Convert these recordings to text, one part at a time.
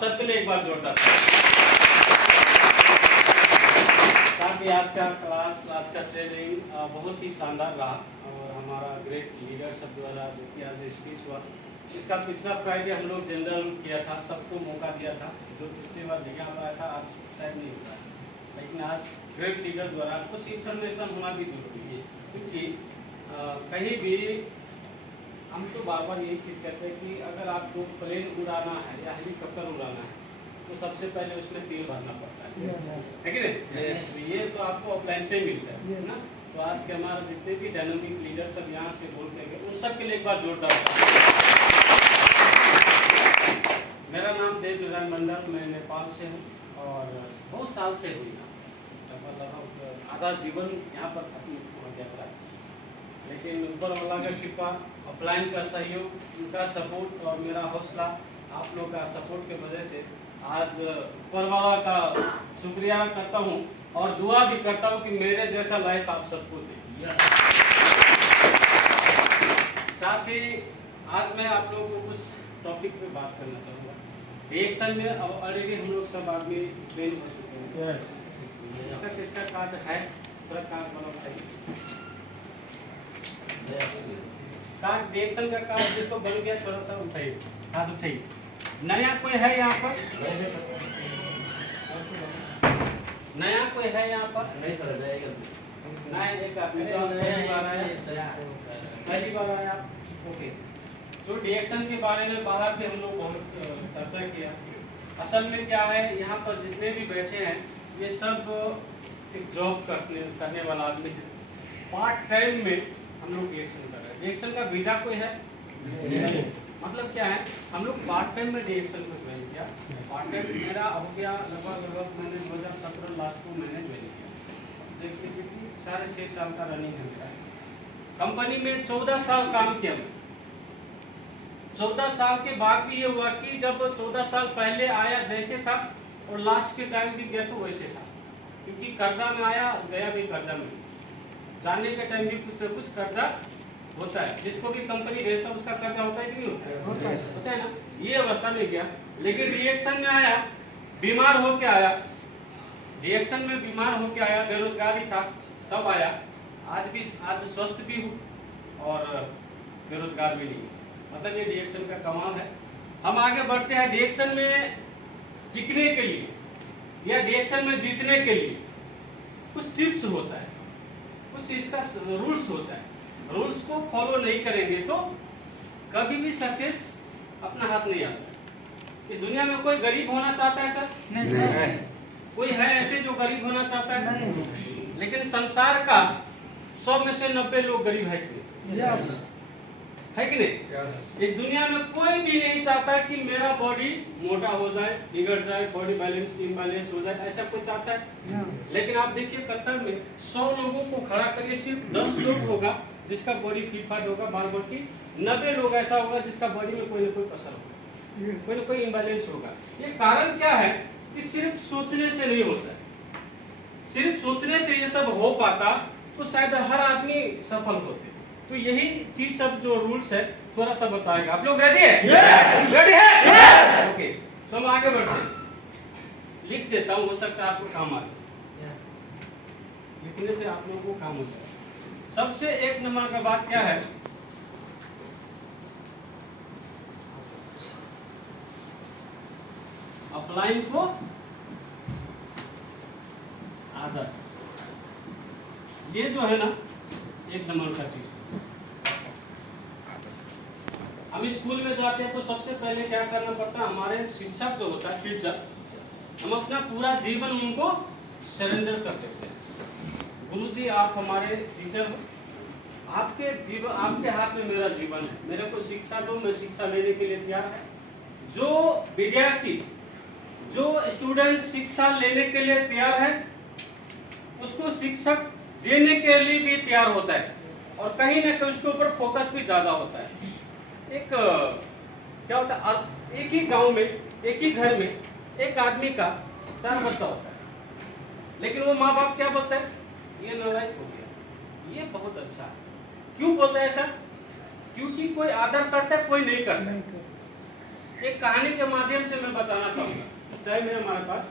सबके लिए एक बार जोरदार। साथ ही आज का क्लास, आज का ट्रेनिंग बहुत ही शानदार रहा और हमारा ग्रेट लीडर सब द्वारा जो कि आज स्पीच हुआ, इसका पिछला फ्राइडे हम लोग जनरल किया था, सबको मौका दिया था, जो पिछली बार नहीं आ पाया था आज शायद नहीं होता है, लेकिन आज ग्रेट लीडर द्वारा कुछ इन्फॉर्मेशन होना भी जरूरी है, क्योंकि कहीं भी हम तो बार बार यही चीज़ कहते हैं कि अगर आपको प्लेन उड़ाना है या हेलीकॉप्टर उड़ाना है तो सबसे पहले उसमें तेल भरना पड़ता है कि नहीं? तो ये तो आपको ऑफलाइन से मिलता है ना। तो आज के हमारे जितने भी डायनामिक लीडर सब यहाँ से बोल के गए, उन सब के लिए एक बार जोरदार। मेरा नाम देव नारायण मंडल, मैं नेपाल से हूँ और बहुत साल से हुई, लगभग आधा जीवन यहाँ पर हो गया था, लेकिन ऊपर वाला का कृपा, ऑफलाइन का सहयोग, उनका सपोर्ट और मेरा हौसला, आप लोग का सपोर्ट की वजह से आज ऊपर वाला का शुक्रिया करता हूँ और दुआ भी करता हूँ कि मेरे जैसा लाइफ आप सबको दे। साथ ही आज मैं आप लोगों को कुछ टॉपिक पे बात करना चाहूँगा। रिएक्शन में अब ऑलरेडी हम लोग सब आदमी ट्रेन हो चुके हैं। इसका किसका कार्ड है? पूरा कार्ड बना बताइए। कार्ड रिएक्शन का कार्ड जिसको बन गया थोड़ा सा उठाइए, हाथ उठाइए। नया कोई है यहाँ पर? नया कोई है यहाँ पर? नया एक आदमी पहली बार आया। ओके, तो रिएक्शन के बारे में बाहर भी हम लोग बहुत चर्चा किया। असल में क्या है, यहाँ पर जितने भी बैठे हैं ये सब एक जॉब करने वाला आदमी है। पार्ट टाइम में हम लोग रिएक्शन कर रहे हैं। रिएक्शन का वीजा कोई है? नहीं। मतलब क्या है, हम लोग पार्ट टाइम में रिएक्शन को ज्वाइन किया। पार्ट टाइम मेरा हो गया लगभग मैंने 2017 लास्ट को मैंने ज्वाइन किया। देख लीजिए कि 6.5 साल का रनिंग है मेरा। कंपनी में 14 साल काम किया मैं। 14 साल के बाद भी ये हुआ कि जब 14 साल पहले आया जैसे था और लास्ट के टाइम भी गया तो वैसे था, क्योंकि कर्जा में आया, गया भी कर्जा में। जाने के टाइम भी कुछ न कुछ कर्जा होता है, जिसको भी कंपनी भेजता है उसका कर्जा होता है कि नहीं होता है? होता है ना। ये अवस्था में गया, लेकिन रिएक्शन में आया, बीमार होके आया, रिएक्शन में बीमार होके आया, बेरोजगारी था तब आया। आज स्वस्थ भी हूँ और बेरोजगार भी नहीं। मतलब ये रिएक्शन का कमाल है। हम आगे बढ़ते हैं। रिएक्शन में टिकने के लिए या रिएक्शन में जीतने के लिए कुछ टिप्स होता है, कुछ इसका रूल्स होता है। रूल्स को फॉलो नहीं करेंगे तो कभी भी सक्सेस अपना हाथ नहीं आता। इस दुनिया में कोई गरीब होना चाहता है सर? नहीं। कोई है ऐसे जो गरीब होना चाहता है? नहीं। लेकिन संसार का 100 में से 90 लोग गरीब है कि नहीं? है कि नहीं? इस दुनिया में कोई भी नहीं चाहता कि मेरा बॉडी मोटा हो जाए, बिगड़ जाए, बॉडी बैलेंस इम्बैलेंस हो जाए, ऐसा कोई चाहता है? लेकिन आप देखिए कतर में 100 लोगों को खड़ा करिए, सिर्फ 10 लोग होगा जिसका बॉडी फिट फाट होगा, बाल बाकी 90 लोग ऐसा होगा जिसका बॉडी में कोई ना कोई कसर होगा, कोई ना कोई इम्बैलेंस होगा। ये कारण क्या है कि सिर्फ सोचने से नहीं होता है। सिर्फ सोचने से ये सब हो पाता तो शायद हर आदमी सफल होते। तो यही चीज सब जो रूल्स है थोड़ा सा बताएगा। आप लोग रेडी है? यस। रेडी है? यस। ओके, तो हम आगे बढ़ते हैं। लिख देता हूँ, हो सकता है आपको काम आ जाए। लिखने से आप लोगों को काम हो जाए। सबसे एक नंबर का बात क्या है, अपलाइन को आदत। ये जो है ना एक नंबर का चीज। हम स्कूल में जाते हैं तो सबसे पहले क्या करना पड़ता है, हमारे शिक्षक जो होता है टीचर, हम अपना पूरा जीवन उनको सरेंडर कर देते हैं। गुरुजी आप हमारे टीचर हो, आपके जीवन, आपके हाथ में मेरा जीवन है, मेरे को शिक्षा दो, मैं शिक्षा लेने के लिए तैयार है। जो विद्यार्थी, जो स्टूडेंट शिक्षा लेने के लिए तैयार है उसको शिक्षक देने के लिए भी तैयार होता है और कहीं ना कहीं उसके ऊपर फोकस भी ज्यादा होता है। एक क्या होता है, एक ही गांव में, एक ही घर में एक आदमी का 4 बच्चा होता है, लेकिन वो माँ बाप क्या बोलते हैं, ये नालायक हो गया, ये बहुत अच्छा है। क्यों बोलते हैं सर? क्योंकि कोई आदर करता है, कोई नहीं करता है। एक कहानी के माध्यम से मैं बताना चाहूंगा, उस टाइम है हमारे पास।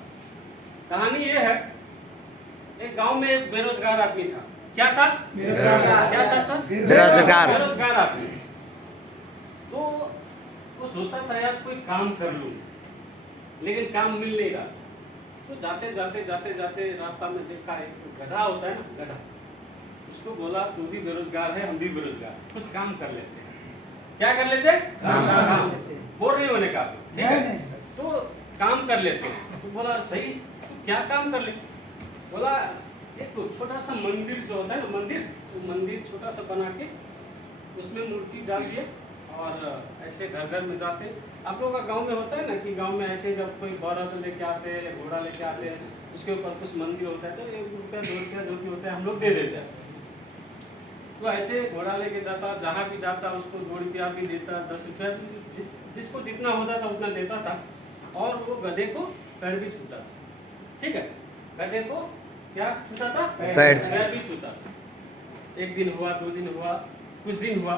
कहानी ये है, एक गांव में एक बेरोजगार आदमी था। क्या था? क्या था सर? बेरोजगार आदमी। तो वो सोचता था यार कोई काम कर लूं, लेकिन काम मिल नहीं रहा। तो जाते जाते रास्ता में देखा एक गधा होता है ना, गधा। उसको बोला तू भी बेरोजगार है, हम भी बेरोजगार, कुछ काम कर लेते हैं। क्या कर लेते हैं? काम। बोर नहीं होने का, ठीक है? तो काम कर लेते हैं। तो बोला सही, तो क्या काम कर ले? बोला एक तो छोटा सा मंदिर जो होता है ना, मंदिर, तो मंदिर छोटा सा बना के उसमें मूर्ति डाल दिया, और ऐसे घर घर में जाते। आप लोगों का गांव में होता है ना कि गांव में ऐसे जब कोई बरत लेके आते हैं, घोड़ा लेके आते हैं, उसके ऊपर कुछ मंदिर होता है, तो 1 रुपया 2 रुपया जो भी होता है हम लोग दे देते हैं। तो ऐसे घोड़ा लेके जाता, जहाँ भी जाता उसको 2 रुपया भी देता, 10 रुपया भी, जिसको जितना होता था उतना देता था। और वो गधे को पैर भी छूता, ठीक है? गधे को क्या छूता था? पैर भी छूता। 1 दिन हुआ, 2 दिन हुआ, कुछ दिन हुआ,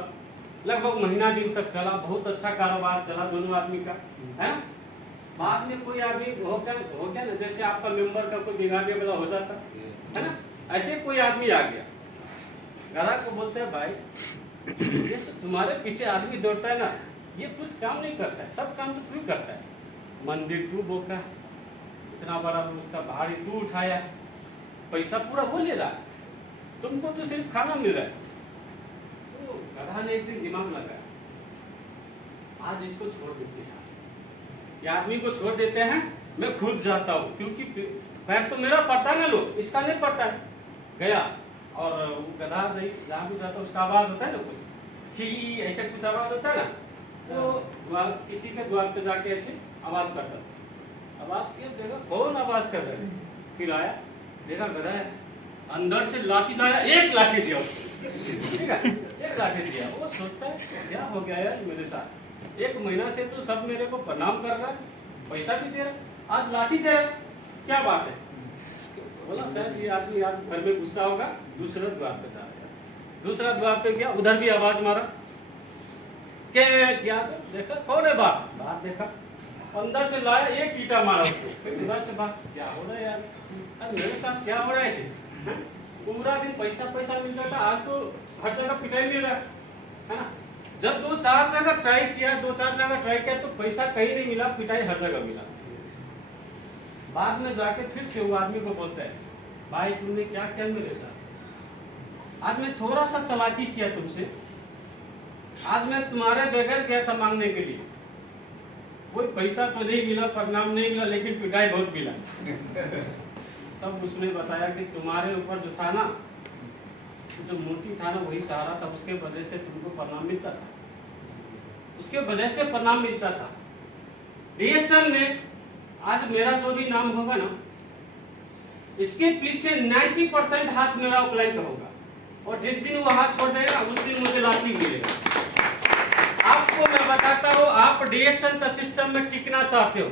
लगभग महीना दिन तक चला। बहुत अच्छा कारोबार चला दोनों आदमी का, है ना? बाद में कोई आदमी हो गया ना, जैसे आपका मेंबर का कोई बिगाड़ने वाला हो जाता है ना, ऐसे कोई आदमी आ गया। गधा को बोलते हैं भाई ये तुम्हारे पीछे आदमी दौड़ता है ना, ये कुछ काम नहीं करता है, सब काम तो तू करता है। मंदिर तू बोका, इतना बड़ा उसका भारी तू उठाया, पैसा पूरा वो ले रहा, तुमको तो सिर्फ खाना मिल रहा है। तो गधा ने एक दिन दिमाग लगाया, आज इसको छोड़ देते हैं, ये आदमी को छोड़ देते हैं, मैं खुद जाता हूँ, क्योंकि पैर तो मेरा पड़ता है ना, लोग इसका नहीं पड़ता है। गया, और वो गधा जहाँ भी जाता है उसका आवाज होता है ना, कुछ ची ऐसे कुछ आवाज होता है ना, तो किसी के द्वार पे जाके ऐसे आवाज करता था। आवाज किया, देखा कौन आवाज कर रहा है, फिर आया, देखा गधा है, अंदर से लाठी लाया, 1 लाठी दिया उसको, ठीक है? 1 लाठी दिया। वो सोचता है क्या हो गया यार मेरे साथ, 1 महीना से तो सब मेरे को प्रणाम कर रहा है, पैसा भी दे रहा है, आज लाठी दे रहा है, क्या बात है? बोला शायद ये आदमी आज घर में गुस्सा होगा, दूसरे द्वार पे जा रहा है। दूसरा द्वार पे गया, उधर भी आवाज मारा, क्या देखा कौन है? बाहर देखा, अंदर से लाया, 1 ईंटा मारा उसको, फिर उधर से बात, क्या हो रहा है यार, आज मेरे साथ क्या हो रहा है ऐसे? पूरा दिन पैसा मिल रहा था, आज तो हर जगह पिटाई मिल रहा है ना? जब 2-4 जगह ट्राई किया तो पैसा कहीं नहीं मिला, पिटाई हर जगह मिला। बाद में जाके फिर से वो आदमी को बोलता है, भाई तुमने क्या किया मेरे साथ? आज मैं थोड़ा सा चालाकी किया तुमसे, आज मैं तुम्हारे बगैर गया था मांगने के लिए, कोई पैसा तो नहीं मिला, प्रणाम नहीं मिला, लेकिन पिटाई बहुत मिला। तब उसने बताया कि तुम्हारे ऊपर जो था ना, जो मूर्ति था ना, वही सहारा था, उसके वजह से तुमको प्रणाम मिलता था, उसके वजह से प्रणाम मिलता था। रिएक्शन में आज मेरा जो भी नाम होगा ना, इसके पीछे 90% हाथ मेरा अपलाइन का होगा, और जिस दिन वो हाथ छोड़ देगा उस दिन मुझे लाठी मिलेगा। आपको मैं बताता हूँ, आप रिएक्शन का सिस्टम में टिकना चाहते हो,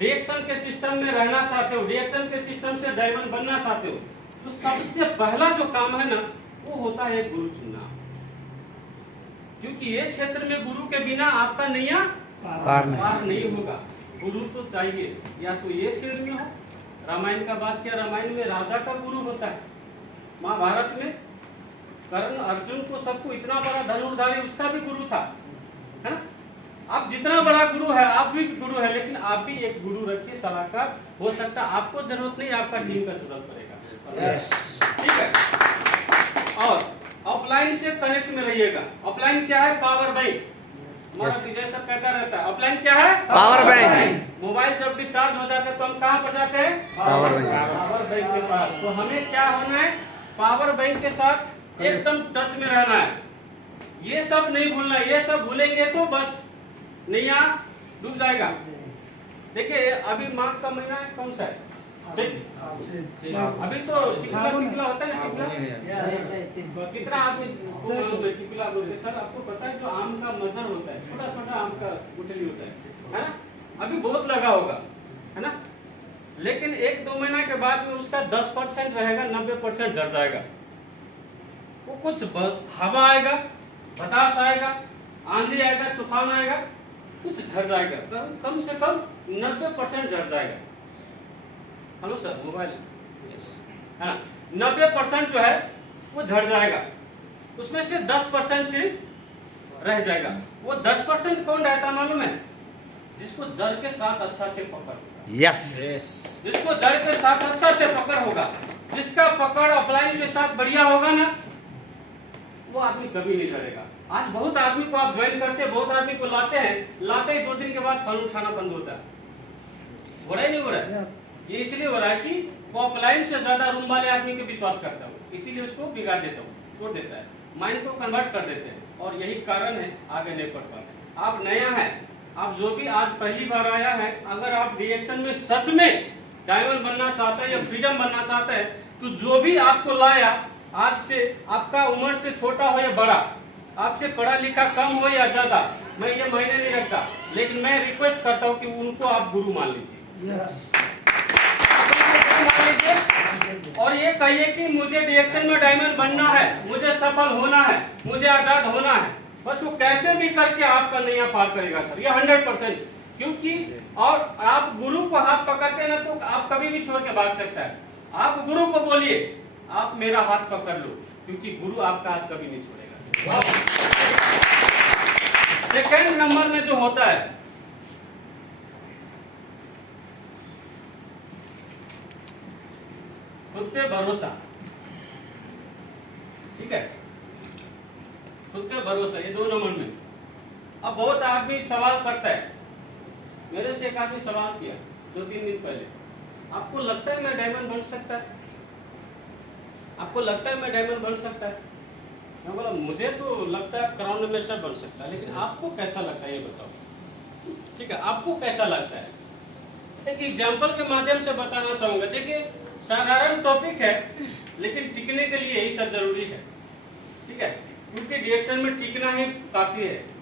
रिएक्शन के सिस्टम में रहना चाहते हो, रिएक्शन के सिस्टम से डायमंड बनना चाहते हो, तो सबसे पहला जो काम है ना, वो होता है गुरु चुनना। क्योंकि ये क्षेत्र में गुरु के बिना आपका नैया पार नहीं होगा। गुरु तो चाहिए, या तो ये फील्ड में हो। रामायण का बात किया, रामायण में राजा का गुरु होता है, महाभारत में कर्ण अर्जुन को सबको इतना बड़ा धनुर्धारी उसका भी गुरु था, है ना? आप जितना बड़ा गुरु है, आप भी गुरु है, लेकिन आप भी एक गुरु रखिए, सलाहकार। हो सकता है आपको जरूरत नहीं, आपका टीम का जरूरत पड़ेगा, ठीक है? और ऑफलाइन से कनेक्ट में रहिएगा। ऑफलाइन क्या है? Power bank. हमारा विजय सर कहता रहता है, ऑफलाइन क्या है? Power bank. मोबाइल जब डिस्चार्ज हो जाता है तो हम कहाँ पर जाते हैं? पावर बैंक के पास। तो हमें क्या होना है? पावर बैंक के साथ एकदम टच में रहना है। ये सब नहीं भूलना, ये सब भूलेंगे तो बस नैया डूब जाएगा। देखिए अभी माघ का महीना है, कौन सा है? अभी तो टिकला होता है ना, कितना आदमी टिकला बोलते सर, आपको पता है जो आम का मजर होता है, छोटा छोटा आम का गुठली होता है ना, अभी बहुत लगा होगा, है ना? लेकिन 1-2 महीना के बाद में उसका 10% रहेगा, 90% झड़ जाएगा। वो कुछ हवा आएगा, बतास आएगा, आंधी आएगा, तूफान आएगा, कुछ झड़ जाएगा, कम से कम 90% झड़ जाएगा। हेलो सर, मोबाइल है ना, 90% जो है वो झड़ जाएगा, उसमें से 10% से रह जाएगा। वो 10% कौन रहता मालूम है? जिसको जड़ के साथ अच्छा से पकड़ होगा। यस जिसको जड़ के साथ अच्छा से पकड़ होगा, जिसका पकड़ अपलाइन के साथ बढ़िया होगा ना, वो आदमी कभी नहीं झड़ेगा। आज बहुत आदमी को आप ज्वाइन करते हैं, बहुत आदमी को लाते हैं, लाते ही 2 दिन के बाद फल उठाना बंद होता है। हो रहा है नहीं हो रहा है? ये इसलिए हो रहा है कि वो अपलाइन से ज्यादा रूम वाले आदमी के विश्वास करता हूँ, इसीलिए उसको बिगाड़ देता हूँ, तोड़ देता है, माइंड को कन्वर्ट कर देते हैं, और यही कारण है आगे नहीं पढ़ पाते। आप नया है, आप जो भी आज पहली बार आया है, अगर आप रिएक्शन में सच में डायमंड बनना चाहते हैं या फ्रीडम बनना चाहते हैं, तो जो भी आपको लाया, आज से आपका उम्र से छोटा हो या बड़ा, आपसे पढ़ा लिखा कम हो या ज्यादा, मैं ये मायने नहीं रखता, लेकिन मैं रिक्वेस्ट करता हूँ कि उनको आप गुरु मान लीजिए। और ये कहिए कि मुझे रिएक्शन में डायमंड बनना है, मुझे सफल होना है, मुझे आजाद होना है, बस वो कैसे भी करके आपका नैया पार करेगा सर, ये 100%। क्योंकि और आप गुरु को हाथ पकड़ते हैं ना, तो आप कभी भी छोड़ के भाग सकता है। आप गुरु को बोलिए आप मेरा हाथ पकड़ लो, क्योंकि गुरु आपका हाथ कभी नहीं छोड़ेगा। सेकंड नंबर में जो होता है, खुद पे भरोसा। ठीक है, खुद पे भरोसा, ये 2 नंबर में। अब बहुत आदमी सवाल करता है, मेरे से एक आदमी सवाल किया 2-3 दिन पहले, आपको लगता है मैं डायमंड बन सकता है? आपको लगता है मैं डायमंड बन सकता है? मैं बोला मुझे तो लगता है आप क्राउन इन्वेस्टर बन सकता है, लेकिन आपको कैसा लगता है ये बताओ। ठीक है, आपको कैसा लगता है? एक एग्जांपल के माध्यम से बताना चाहूंगा। देखिए, साधारण टॉपिक है, लेकिन टिकने के लिए यही सब जरूरी है। ठीक है, क्योंकि रिएक्शन में टिकना ही काफी है।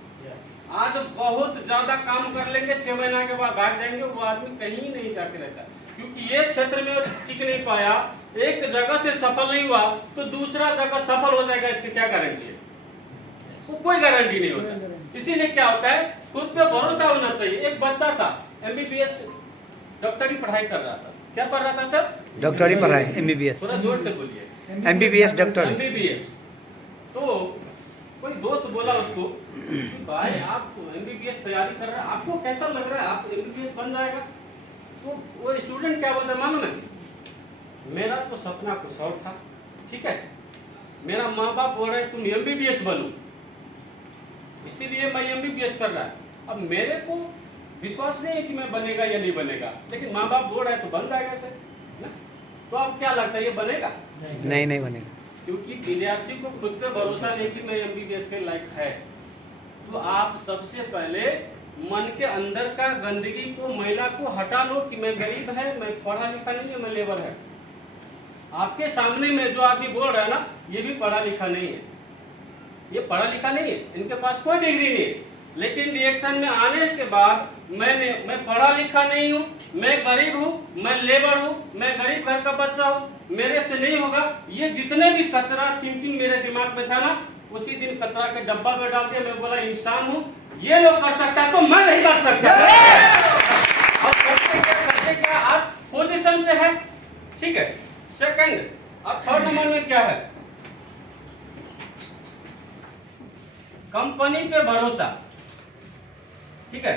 आज बहुत ज्यादा काम कर लेंगे, 6 महीना के बाद भाग जाएंगे, वो आदमी कहीं नहीं जाके रहता, क्योंकि ये क्षेत्र में टिक नहीं पाया, एक जगह से सफल नहीं हुआ, तो दूसरा जगह सफल हो जाएगा, इसकी क्या गारंटी है? वो कोई गारंटी नहीं होता। इसीलिए क्या होता है, खुद पे भरोसा होना चाहिए। एक बच्चा था, MBBS डॉक्टरी पढ़ाई कर रहा था। क्या पढ़ रहा था सर? डॉक्टरी पढ़ाई, MBBS। थोड़ा जोर से बोलिए। MBBS doctor. MBBS। तो कोई दोस्त बोला उसको, भाई आप MBBS तैयारी कर रहे हैं, आपको कैसा लग रहा है, आप MBBS बन जाएगा? तो वो स्टूडेंट क्या बोलता है मालूम है? मेरा तो सपना कुछ और था। ठीक है, मेरा माँ बाप बोल रहे तुम MBBS बनो, इसीलिए मैं MBBS कर रहा है। अब मेरे को विश्वास नहीं है कि मैं बनेगा या नहीं बनेगा, लेकिन माँ बाप बोल रहे हैं तो बन जाएगा सर ना? तो अब क्या लगता है, ये बनेगा? नहीं बनेगा, क्योंकि विद्यार्थी को खुद पे भरोसा नहीं कि मैं MBBS के लायक है। तो आप सबसे पहले मन के अंदर का गंदगी को, मैला को हटा लो कि मैं गरीब है, मैं पढ़ा लिखा नहीं है, मैं लेबर है। आपके सामने में जो आदमी बोल रहा है ना, ये भी पढ़ा लिखा नहीं है, ये पढ़ा लिखा नहीं है, इनके पास कोई डिग्री नहीं है, लेकिन रिएक्शन में आने के बाद मैं पढ़ा लिखा नहीं हूँ, मैं गरीब हूँ, मैं लेबर हूँ, मैं गरीब घर का बच्चा हूँ, मेरे से नहीं होगा, ये जितने भी कचरा थिंकिंग मेरे दिमाग में था ना, उसी दिन कचरा के डब्बा में डाल दिया। मैं बोला इंसान हूँ, ये लोग कर सकता है तो मैं नहीं कर सकता। और करते क्या आज पोजीशन पे है। ठीक है, सेकंड। अब थर्ड नंबर में क्या है, कंपनी पे भरोसा। ठीक है,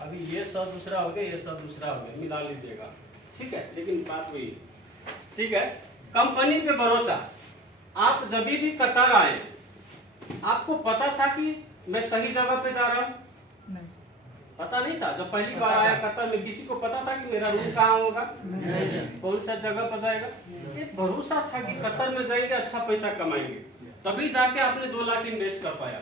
अभी ये सब दूसरा हो गया, ये सब दूसरा हो गया, मिला लीजिएगा। ठीक है, लेकिन बात वही। ठीक है, कंपनी पे भरोसा। आप जब भी कतार आए, आपको पता था कि मैं सही जगह पे जा रहा हूं? नहीं, पता नहीं था। जब पहली बार आया कतार में, किसी को पता था कि मेरा रूम कहाँ होगा, कौन सा जगह पर जाएगा? एक भरोसा था कि कतार में जाएंगे, अच्छा पैसा कमाएंगे, तभी जाके आपने 2 लाख इन्वेस्ट कर पाया।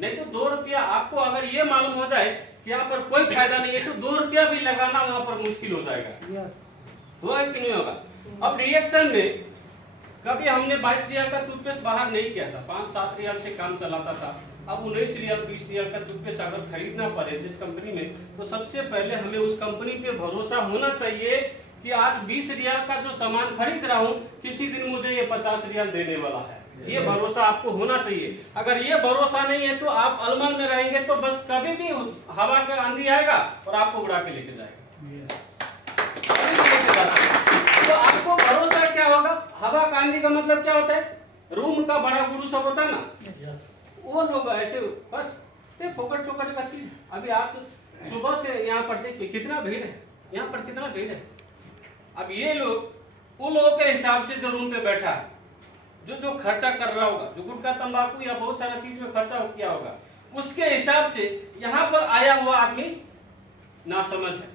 नहीं तो 2 रुपया, आपको अगर ये मालूम हो जाए कि यहाँ पर कोई फायदा नहीं है, तो 2 रुपया भी लगाना वहां पर मुश्किल हो जाएगा। होगा कि नहीं होगा? अब रिएक्शन में कभी हमने 22 रियाल का टूथपेस्ट बाहर नहीं किया था, 5-7 रियाल से काम चलाता था। अब 19 रियाल 20 रियाल का टूथपेस्ट अगर खरीदना पड़े जिस कंपनी में, तो सबसे पहले हमें उस कंपनी पे भरोसा होना चाहिए कि आज 20 रियाल का जो सामान खरीद रहा हूँ, किसी दिन मुझे ये 50 रियाल देने वाला है। ये भरोसा आपको होना चाहिए। अगर ये भरोसा नहीं है तो आप अलमल में रहेंगे, तो बस कभी भी हवा का आंधी आएगा और आपको उड़ा के लेके जाएगा। तो आपको भरोसा क्या होगा? हवा का आंधी का मतलब क्या होता है? रूम का बड़ा गुरु सब होता है ना, वो लोग ऐसे बस फोकट चौकट का चीज। अभी आप सुबह से यहाँ पर देखिए कितना भीड़ है, यहाँ पर कितना भीड़ है। अब ये लोग उन लोगों के हिसाब से जो रूम पे बैठा है, जो खर्चा कर रहा होगा, जो गुटखा तंबाकू या बहुत सारा चीज में खर्चा किया होगा, उसके हिसाब से यहाँ पर आया हुआ आदमी नासमझ है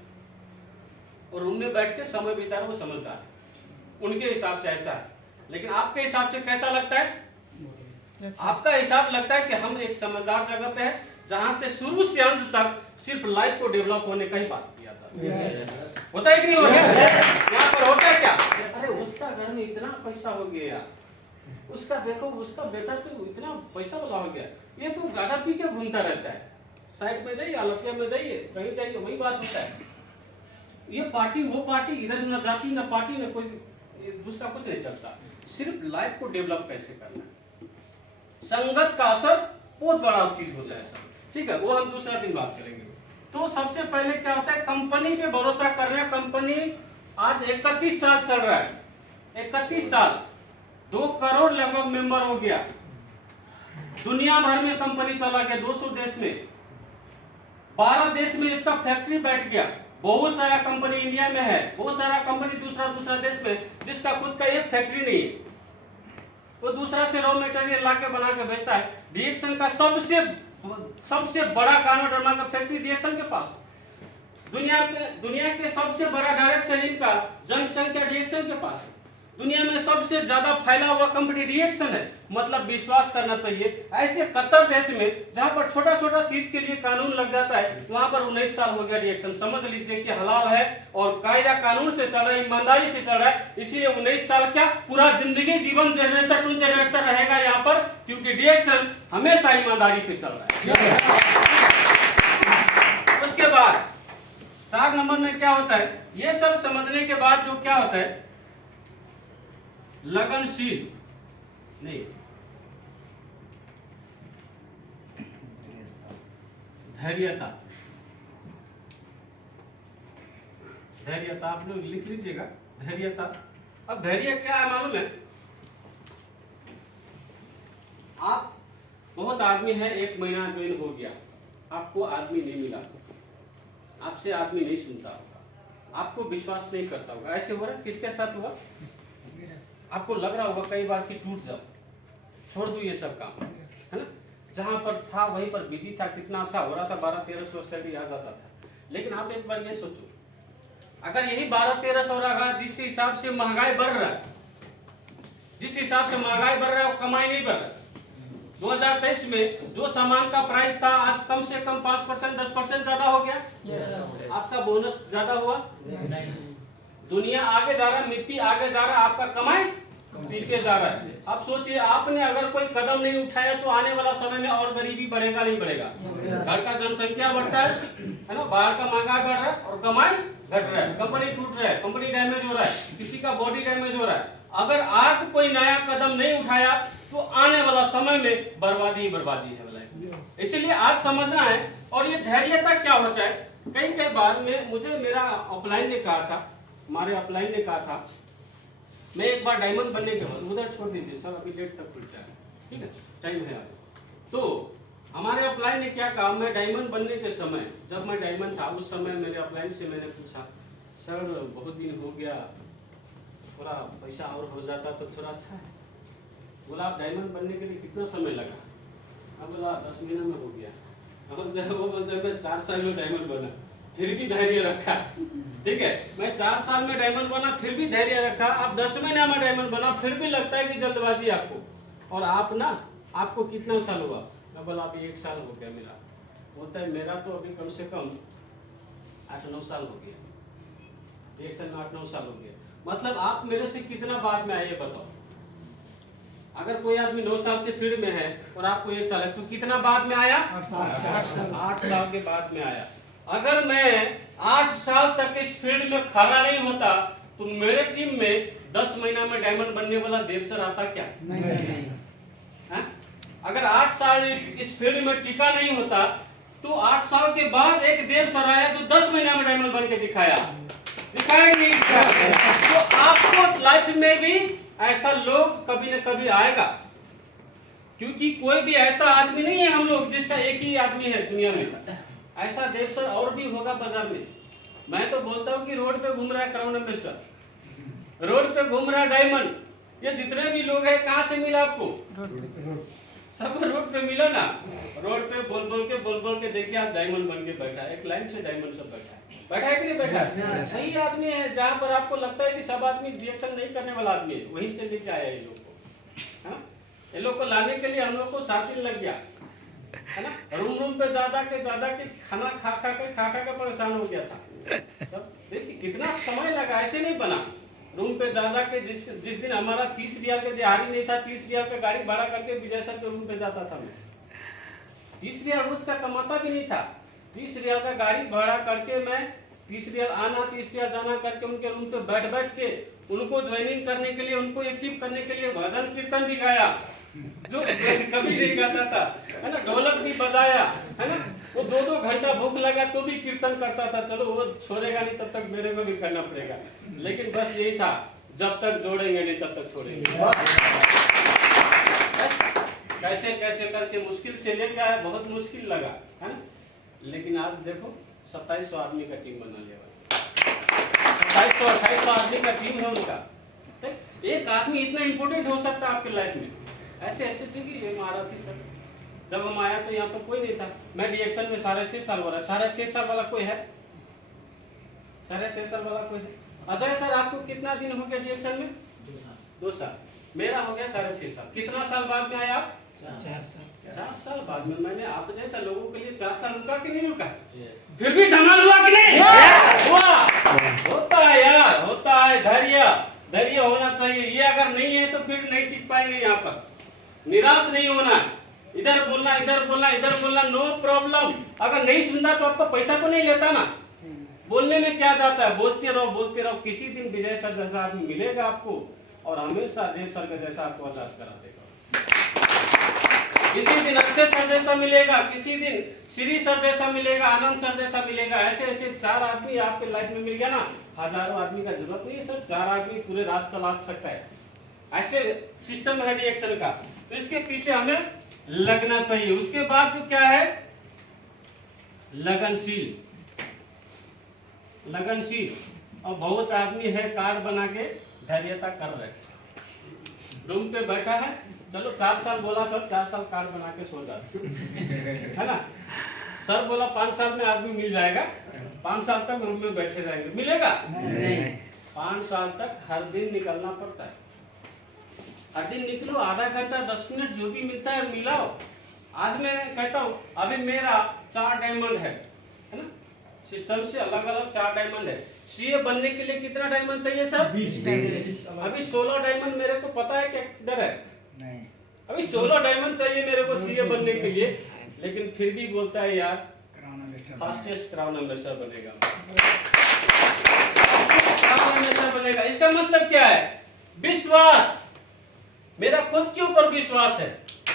और रूम में बैठ के समय बिता रहा, वो समझदार है। उनके हिसाब से ऐसा है, लेकिन आपके हिसाब से कैसा लगता है? आपका हिसाब लगता है कि हम एक समझदार जगह पे है, जहां से शुरू से अंत तक सिर्फ लाइफ को डेवलप होने का ही बात किया जाता है। होता है कि नहीं होता? यहाँ पर होता है क्या? अरे उसका घर में इतना पैसा हो गया, उसका देखो उसका बेटा तो इतना पैसा वाला हो गया, ये तो गाढ़ा पी के घूमता रहता है, साइड में जाइए, आलतिया में जाइए, कहीं जाइए, वही बात होता है। ये पार्टी वो पार्टी, इधर न जाति न पार्टी न कोई दूसरा कुछ नहीं चलता, सिर्फ लाइफ को डेवलप कैसे करना है। संगत का असर बहुत बड़ा चीज होता है सर, ठीक है, वो हम दूसरा दिन बात करेंगे। तो सबसे पहले क्या होता है? कंपनी पे भरोसा करना। कंपनी आज 31 साल चल रहा है, 31 साल, 2 करोड़ लगभग मेंबर हो गया, दुनिया भर में कंपनी चला गया, 200 देश में, 12 देश में इसका फैक्ट्री बैठ गया। बहुत सारा कंपनी इंडिया में है, बहुत सारा कंपनी दूसरा देश में, जिसका खुद का एक फैक्ट्री नहीं है, वो दूसरा से रॉ मटेरियल लाके बना के बेचता है। डीएक्सन का सबसे बड़ा कानोडर्मा का फैक्ट्री डीएक्सन के पास। दुनिया के सबसे बड़ा डायरेक्ट सेलिंग का जनसंख्या डीएक्सन के पास है। दुनिया में सबसे ज्यादा फैला हुआ कंपनी डीएक्सन है। मतलब विश्वास करना चाहिए। ऐसे कतर देश में जहां पर छोटा छोटा चीज के लिए कानून लग जाता है, वहां पर 19 साल हो गया डीएक्सन। समझ लीजिए कि हलाल है और कायदा कानून से चल रहा है, ईमानदारी से चल रहा है, इसलिए 19 साल क्या पूरा जिंदगी जीवन जनरेशन टू जनरेशन रहेगा यहाँ पर, क्योंकि डीएक्सन हमेशा ईमानदारी पे चल रहा है। उसके बाद 4 नंबर में क्या होता है? ये सब समझने के बाद जो क्या होता है, लगनशील नहीं, धैर्यता। धैर्यता आप लोग लिख लीजिएगा, धैर्यता। अब धैर्य क्या है मालूम है? आप बहुत आदमी है, 1 महीना ज्वाइन हो गया, आपको आदमी नहीं मिला, आपसे आदमी नहीं सुनता होगा, आपको विश्वास नहीं करता होगा। ऐसे हो रहा है? किसके साथ हुआ? आपको लग रहा होगा कई बार कि टूट जाओ, छोड़ दो ये सब काम, है ना? जहां पर था वहीं पर बिजी था, कितना अच्छा हो रहा था, 1200-1300 सैलरी आ जाता था। लेकिन आप एक बार ये सोचो, अगर यही 1200-1300 रहा, जिस हिसाब से महंगाई बढ़ रहा है, जिस हिसाब से महंगाई बढ़ रहा है, वो कमाई नहीं बढ़ रहा है। 2023 में जो सामान का प्राइस था, आज कम से कम 5% 10% ज्यादा हो गया। आपका बोनस ज्यादा हुआ नहीं। दुनिया आगे जा रहा है, नीति आगे जा रहा है, आपका कमाई पीछे जा रहा है। अब सोचिए, आपने अगर कोई कदम नहीं उठाया तो आने वाला समय में और गरीबी बढ़ेगा नहीं बढ़ेगा? घर का जनसंख्या बढ़ता है ना, बाहर का महंगाई बढ़ रहा है और कमाई घट रहा है, कंपनी टूट रहा है, कंपनी डैमेज हो रहा है, किसी का बॉडी डैमेज हो रहा है। अगर आज कोई नया कदम नहीं उठाया तो आने वाला समय में बर्बादी ही बर्बादी है वाला। इसलिए आज समझना है। और ये धैर्यता क्या होता है? कई बार में मुझे मेरा ऑफलाइन ने कहा था, हमारे अपलाइन ने कहा था, मैं एक बार डायमंड बनने के बाद, उधर छोड़ दीजिए सर, अभी लेट तक खुल जाए, ठीक है, टाइम है अभी। तो हमारे अपलाइन ने क्या कहा, मैं डायमंड बनने के समय, जब मैं डायमंड था उस समय मेरे अपलाइन से मैंने पूछा, सर बहुत दिन हो गया, थोड़ा पैसा और हो जाता तो थोड़ा अच्छा है। बोला आप डायमंड बनने के लिए कितना समय लगा? अब बोला 10 महीना में हो गया। और वो बोलते मैं 4 साल में डायमंड बना, फिर भी धैर्य रखा, ठीक है, मैं 4 साल में डायमंड बना फिर भी धैर्य रखा। आप 10 महीने में डायमंड बना, फिर भी लगता है कि जल्दबाजी आपको। और आप ना, आपको कितना साल हुआ? मैं बोला अभी 1 साल हो गया मेरा। बोलता है मेरा तो अभी कम से कम 8-9 साल हो गया, एक साल में 8-9 साल हो गया। मतलब आप मेरे से कितना बाद में आए ये बताओ। अगर कोई आदमी 9 साल से फील्ड में है और आपको 1 साल है, तो कितना बाद में आया? 8 साल के बाद में आया। अगर मैं 8 साल तक इस फील्ड में खड़ा नहीं होता तो मेरे टीम में 10 महीना में डायमंड बनने वाला देव सर आता क्या? नहीं। अगर 8 साल इस फील्ड में टिका नहीं होता तो 8 साल के बाद एक देव सर आया जो 10 महीना में डायमंड बन के दिखाया कि नहीं दिखाया। तो आपको लाइफ में भी ऐसा लोग कभी न कभी आएगा, क्योंकि कोई भी ऐसा आदमी नहीं है हम लोग जिसका एक ही आदमी है दुनिया में। ऐसा देव सर और भी होगा बाजार में। मैं तो बोलता हूँ कि रोड पे घूम रहा है क्राउन एम्बेसडर, रोड पे घूम रहा है डायमंड, ये जितने भी लोग हैं कहाँ से मिला आपको? सब रोड पे मिला ना। रोड पे बोल बोल के देखिए आज डायमंड बन के बैठा है, एक लाइन से डायमंड सब बैठा है कि नहीं बैठा है? सही आदमी है। जहाँ पर आपको लगता है कि सब आदमी रिएक्शन नहीं करने वाला आदमी है, वहीं से लेके आया ये लोग को। ये लोग को लाने के लिए हम लोग को 7 दिन लग गया है ना। रूम पे जा के खाना खा के परेशान हो गया था। तब देखिए कितना समय लगा, ऐसे नहीं बना। रूम पे जा के जिस दिन हमारा 30 रियाल के दिहाड़ी नहीं था, 30 रियाल का गाड़ी भाड़ा करके विजय सर के रूम पे जाता था मैं। 30 रियाल रोज का कमाता भी नहीं था। 30 रियाल का गाड़ी भाड़ा करके मैं 30 रियाल आना 30 रियाल जाना करके उनके रूम पे बैठ के उनको ज्वाइनिंग करने के लिए, उनको एक्टिव करने के लिए भजन कीर्तन भी गाया जो कभी नहीं गाता था, है ना। ढोलक भी बजाया, है ना। वो 2-2 घंटा भूख लगा तो भी कीर्तन करता था। चलो वो छोड़ेगा नहीं तब तक मेरे को भी करना पड़ेगा, लेकिन बस यही था, जब तक जोड़ेंगे नहीं तब तक छोड़ेंगे। कैसे कैसे करके मुश्किल से लेके आया, बहुत मुश्किल लगा, है ना। लेकिन आज देखो 2700 आदमी का टीम बना लिया, 2700-2800 आदमी का टीम है उनका। एक आदमी इतना इंपोर्टेंट हो सकता है आपकी लाइफ में। ऐसे ऐसे थी कि ये महारथी सर जब हम आया तो यहाँ पर कोई नहीं था। मैं डीएक्शन में 6.5 साल हो रहा है। 6.5 साल वाला कोई है? 6.5 साल वाला कोई है? अजय सर आपको कितना दिन हो गया डीएक्शन में? 2 साल। मेरा हो गया 6.5 साल। कितना साल बाद में आए आप? 4 साल बाद में। मैंने आप जैसा लोगों के लिए 4 साल रुका कि नहीं रुका? फिर भी धमाल हुआ कि नहीं हुआ? होता है यार, होता है। धैर्य होना चाहिए। ये अगर नहीं है तो फिर नहीं टिक पाएंगे यहाँ पर। निराश नहीं होना, इधर बोलना, नो प्रॉब्लम। अगर नहीं सुनता तो आपको पैसा तो नहीं लेता ना। बोलने में क्या जाता है, बोलते रहो। किसी दिन विजय सर जैसा आदमी मिलेगा आपको और हमेशा देव सर का जैसा आपको आजाद करा देगा। किसी दिन अक्षय सर जैसा मिलेगा, किसी दिन श्री सर जैसा मिलेगा, आनंद सर जैसा मिलेगा। ऐसे 4 आदमी आपके लाइफ में मिल गया ना, हजारों आदमी का जरूरत नहीं है सर। 4 आदमी पूरे रात चला सकता है। ऐसे सिस्टम है डीएक्शन का। तो इसके पीछे हमें लगना चाहिए। उसके बाद जो क्या है, लगनशील। और बहुत आदमी है कार्ड बना के धैर्यता कर रहे, रूम पे बैठा है। चलो 4 साल बोला सर, 4 साल कार्ड बना के सो जाते है ना। सर बोला 5 साल में आदमी मिल जाएगा, 5 साल तक रूम में बैठे रहेंगे, मिलेगा नहीं। 5 साल तक हर दिन निकलना पड़ता है। हर दिन निकलो, आधा घंटा 10 मिनट जो भी मिलता है मिलाओ। आज मैं कहता हूँ अभी मेरा 4 डायमंड है ना। सिस्टम से अलग अलग 4 डायमंड है। सीए बनने के लिए कितना डायमंड चाहिए सर? 20। अभी 16 डायमंड मेरे को पता है क्या किधर है? नहीं। अभी 16 डायमंड चाहिए मेरे को सीए बनने के लिए, लेकिन फिर भी बोलता है यार फास्टेस्ट क्राउन एम्बेसडर बनेगा। इसका मतलब क्या है? विश्वास। मेरा खुद के ऊपर विश्वास है,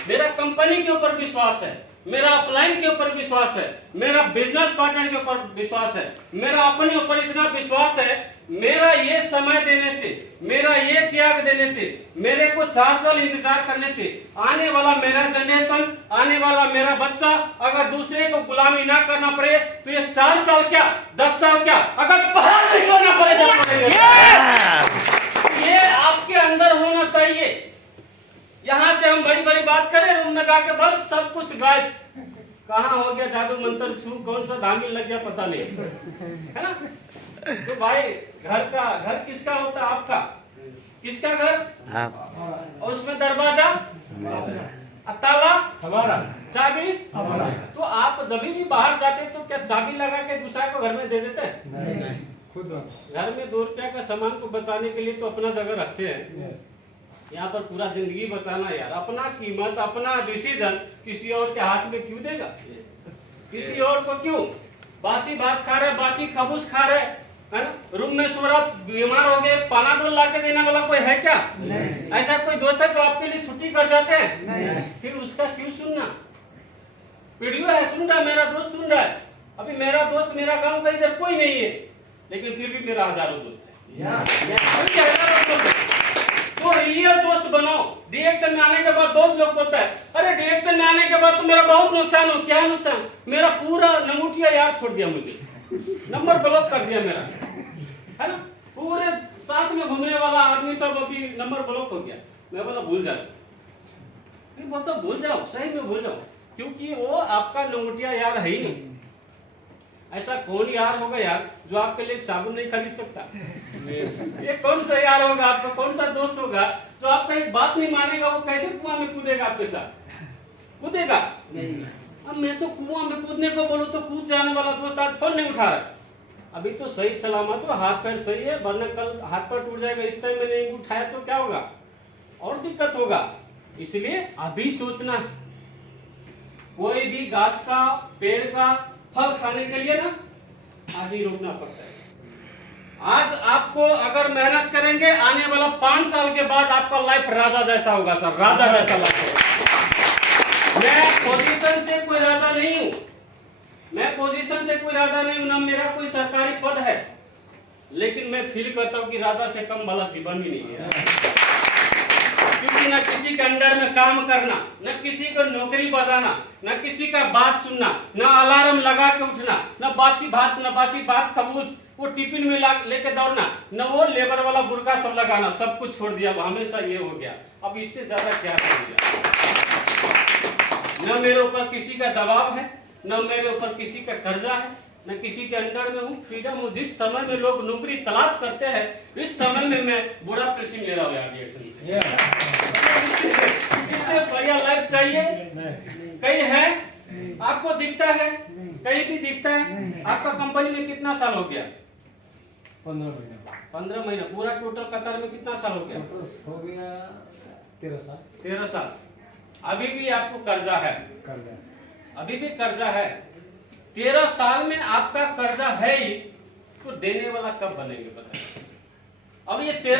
मेरा कंपनी के ऊपर विश्वास है, मेरा अपलाइन के ऊपर विश्वास है, मेरा बिजनेस पार्टनर के ऊपर विश्वास है, मेरा अपने ऊपर इतना विश्वास है। मेरा ये समय देने से, मेरा ये त्याग देने से, मेरे को 4 साल इंतजार करने से आने वाला मेरा जनरेशन, आने वाला मेरा बच्चा अगर दूसरे को गुलामी ना करना पड़े तो ये 4 साल क्या 10 साल क्या, अगर बाहर नहीं करना पड़ेगा, ये आपके अंदर होना चाहिए। यहाँ से हम बड़ी बड़ी बात करें, रूम में जाके बस सब कुछ गायब, कहाँ हो गया जादू मंत्र छू, कौन सा धामी लग गया पता नहीं, है ना। तो भाई घर किसका होता है? आपका। किसका घर? और उसमें दरवाजा, ताला हमारा, चाबी हमारा। तो आप जब भी बाहर जाते तो क्या चाबी लगा के दूसरा को घर में दे देते हैं? नहीं। खुद घर में 2 रुपया का सामान को बचाने के लिए तो अपना जगह रखते हैं। यहाँ पर पूरा जिंदगी बचाना यार, अपना कीमत, अपना डिसीजन किसी और के हाथ में क्यों देगा? किसी और को क्यों? बासी भात खा रहे, बासी खबूस खा रहे, है ना? रूम में सो रहा, बीमार हो गए, पानाडोल ला के देने वाला कोई है क्या? ऐसा कोई दोस्त है जो आपके लिए छुट्टी कर जाते हैं? फिर उसका क्यों सुनना? वीडियो है, सुन रहा है, मेरा दोस्त सुन रहा है। अभी मेरा दोस्त मेरा गांव का इधर कोई नहीं है, लेकिन फिर भी मेरा हजारों दोस्त है। तो रियल दोस्त बनाओ। डीएक्शन में आने के बाद बहुत लोग बोलते हैं, अरे डीएक्शन में आने के बाद तो मेरा बहुत नुकसान हो। क्या नुकसान? मेरा पूरा नंगूटिया यार छोड़ दिया, मुझे नंबर ब्लॉक कर दिया मेरा, है ना? पूरे साथ में घूमने वाला आदमी सब अभी नंबर ब्लॉक हो गया। मैं बोला भूल जाओ, मैं बोलता भूल जाओ, सही में भूल जाओ, क्योंकि वो आपका नंगूटिया यार है ही नहीं। ऐसा कौन यार होगा यार जो आपके लिए एक साबुन नहीं खरीद सकता? ये कौन सा यार होगा आपका, कौन सा दोस्त होगा जो आपका एक बात नहीं मानेगा? वो कैसे कुआं में कूदेगा आपके साथ? कूदेगा नहीं। अब मैं तो कुआं में कूदने को बोलूं तो कूद जाने वाला दोस्त आज फोन नहीं उठा रहा। अभी तो सही सलामत हो, हाथ पैर सही है, वरना कल हाथ पैर टूट जाएगा। इस टाइम में नहीं उठाया तो क्या होगा? और दिक्कत होगा। इसलिए अभी सोचना, कोई भी गाछ का, पेड़ का फल खाने के लिए ना आज ही रोकना पड़ता है। आज आपको अगर मेहनत करेंगे, आने वाला 5 साल के बाद आपका लाइफ राजा जैसा होगा सर, राजा जैसा लाइफ होगा। मैं पोजीशन से कोई राजा नहीं हूं, मैं पोजीशन से कोई राजा नहीं हूं, ना मेरा कोई सरकारी पद है, लेकिन मैं फील करता हूं कि राजा से कम वाला जीवन भी नहीं है। क्योंकि ना किसी के अंडर में काम करना, न किसी को नौकरी बजाना, न किसी का बात सुनना, न अलार्म लगा के उठना, न बासी बात खबूस वो टिफिन में लेके दौड़ना, न वो लेबर वाला बुर्का सब लगाना, सब कुछ छोड़ दिया। हमेशा ये हो गया। अब इससे ज्यादा क्या कर दिया? न मेरे ऊपर किसी का दबाव है, न मेरे ऊपर किसी का कर्जा है, न किसी के अंडर में हूँ, फ्रीडम हूँ। जिस समय में लोग नौकरी तलाश करते हैं, इस समय में मैं बुरा पेंशन ले रहा हूँ यार डीएक्शन से। इससे बढ़िया लाइफ चाहिए कहीं है? आपको दिखता है? कहीं भी दिखता है? आपका कंपनी में कितना साल हो गया? 15 महीना। 15 महीना। पूरा टोटल कतार में कितना साल हो गया? हो गया 13 साल। 13 साल। अभी भी आपको कर्जा है? अभी भी कर्जा है। 13 साल में आपका कर्जा है ही, तो देने वाला कब बनेंगे बताइए? अब ये 13